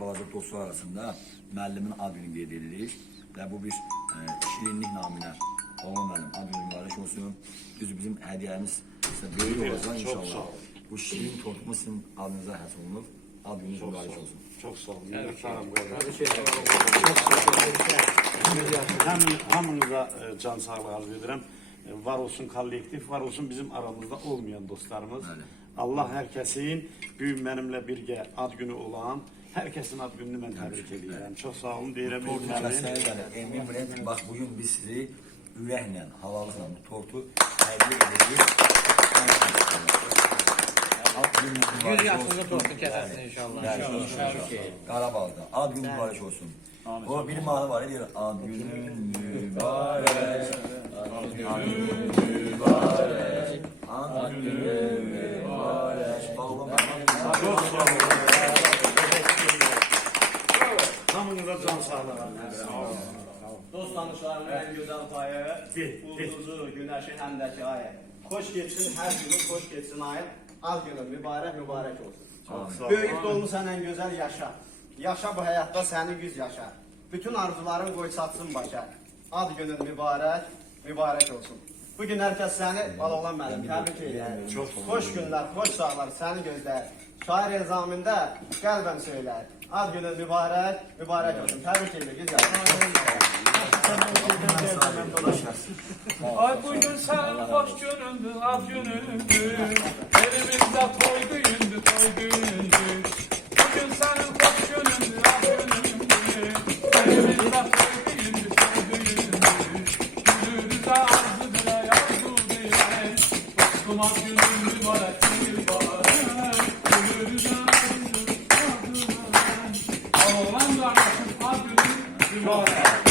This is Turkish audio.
balaca dostlar arasında müəllimin ad günü qeyd edirik və bu bir şirinlik naminə olan müəllim ad günü mübarək olsun. Düzdür, bizim hədiyyəmiz böyük olacaq inşallah. Bu şirin tortumuz sizin adınıza həsr olunub. Ad gününüz mübarək olsun. Çok sağ olun. Hamınıza can sağlığı arzu ederim. Var olsun kollektif, var olsun bizim aramızda olmayan dostlarımız. Allah herkesin, bugün benimle birge ad günü olan, herkesin ad gününü ben tebrik ediyorum. Çok sağ olun. Emin Brent, bak bugün biz sizi ürəklə, halalıqla bu tortu hədiyyə edəcəyik. 100 yaşında tortu kəsərsin inşallah. Qarabağda. Ad günü mübarək olsun. O bir mahnı var, deyir, ad günün mübarək, ad günün mübarək, ad günün mübarək. Çok sağ olun. Hamınıza can sağlığı. Dost tanışlarımın en güzel payı, ulduzu, güneşi hemdeki ayı. Hoş geçsin her günü, hoş geçsin ayı. Ad günün mübarek olsun. Böyük olmusan en güzel yaşa. Yaşa bu hayatta seni 100 yaşa. Bütün arzuların koy satsın başa. Ad günün mübarek olsun. Bugün herkes seni baloğlan benim tebrik eder. Hoş günler, hoş sağlar seni gözler. Şair ezamında kalbim söyler. Ad günün mübarek olsun. Tebrik eder. Güzel. Ay bugün sen hoş günündü, ad günündü. Elimizde toy düğündü, toy düğündü. Bugün senin hoş günündü, ad günündü. Elimizde toy düğündü, toy düğündü. Gülürüze arzu dile, arzu dile. Dostum ad günün mübarek, mübarek. Gülürüze arzu dile. Ağlan kardeşim ad günün mübarek.